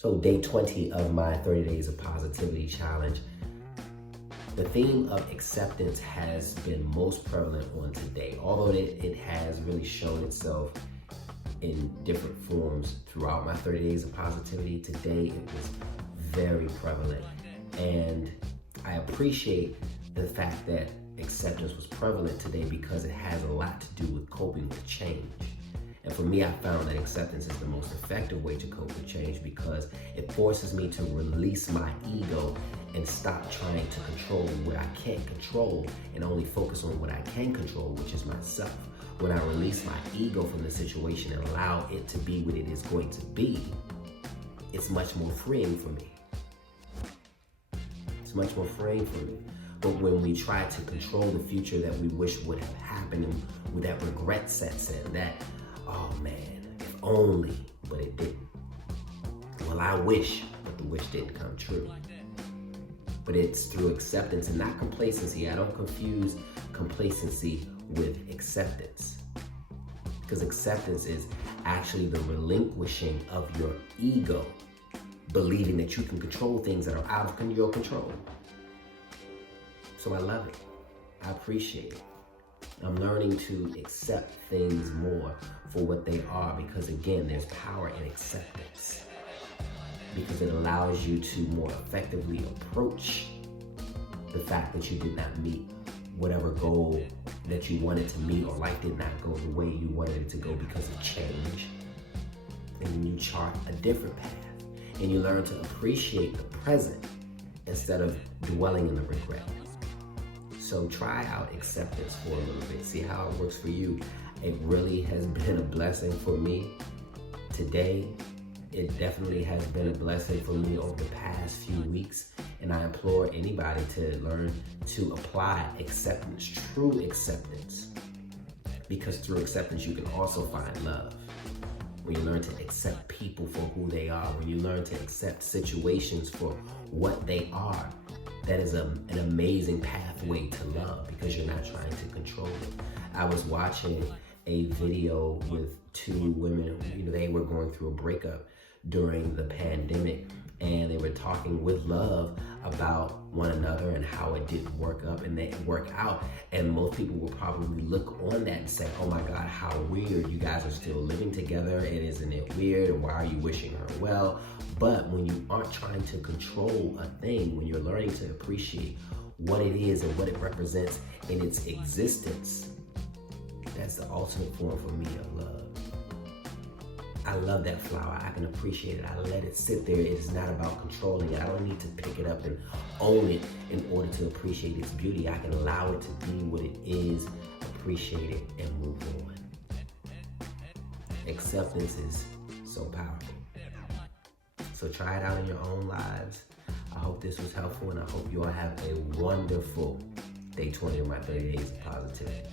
So day 20 of my 30 Days of Positivity Challenge. The theme of acceptance has been most prevalent on today, although it has really shown itself in different forms throughout my 30 Days of Positivity. Today it was very prevalent, and I appreciate the fact that acceptance was prevalent today because it has a lot to do with coping with change. And for me, I found that acceptance is the most effective way to cope with change because it forces me to release my ego and stop trying to control what I can't control and only focus on what I can control, which is myself. When I release my ego from the situation and allow it to be what it is going to be, it's much more freeing for me. It's much more freeing for me. But when we try to control the future that we wish would have happened, and with that regret sets in, that, oh man, if only, but it didn't. Well, I wish, but the wish didn't come true. But it's through acceptance and not complacency. I don't confuse complacency with acceptance, because acceptance is actually the relinquishing of your ego, believing that you can control things that are out of your control. So I love it. I appreciate it. I'm learning to accept things more for what they are because, again, there's power in acceptance, because it allows you to more effectively approach the fact that you did not meet whatever goal that you wanted to meet, or life did not go the way you wanted it to go because of change. And then you chart a different path, and you learn to appreciate the present instead of dwelling in the regret. So try out acceptance for a little bit. See how it works for you. It really has been a blessing for me today. It definitely has been a blessing for me over the past few weeks. And I implore anybody to learn to apply acceptance, true acceptance. Because through acceptance, you can also find love. When you learn to accept people for who they are, when you learn to accept situations for what they are, that is an amazing pathway to love because you're not trying to control it. I was watching a video with two women, they were going through a breakup during the pandemic, and they were talking with love about one another and how it didn't work out. And most people will probably look on that and say, oh my God, how weird, you guys are still living together, and isn't it weird, and why are you wishing her well? But when you aren't trying to control a thing, when you're learning to appreciate what it is and what it represents in its existence, that's the ultimate form for me of love. I love that flower. I can appreciate it. I let it sit there. It is not about controlling it. I don't need to pick it up and own it in order to appreciate its beauty. I can allow it to be what it is, appreciate it, and move on. Acceptance is so powerful. So try it out in your own lives. I hope this was helpful, and I hope you all have a wonderful day 20 of my 30 Days of Positivity.